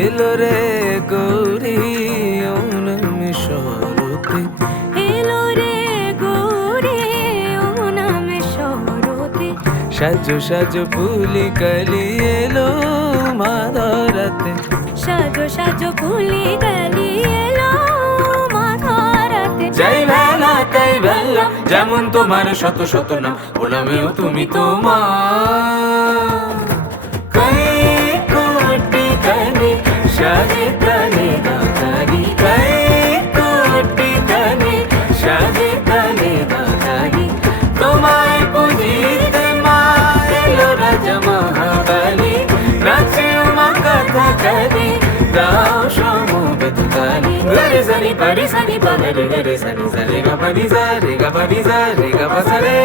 এলো রে গৌরী সাজো সাজো ফুলি কালি এলো মাধরাতে। সাজো সাজো ফুলে গেলি এলো মাথারাতে যাই বেলা তাই বেলা যেমন তোমার শত শত নাম ওলামেও তুমি তোমার। কই কোটি কানে সাজে బతకది దాశము బతుకాలి గరిసని పరిసని పగరి గరిసని సరిగ పది సరిగ పది సరిగ పసరే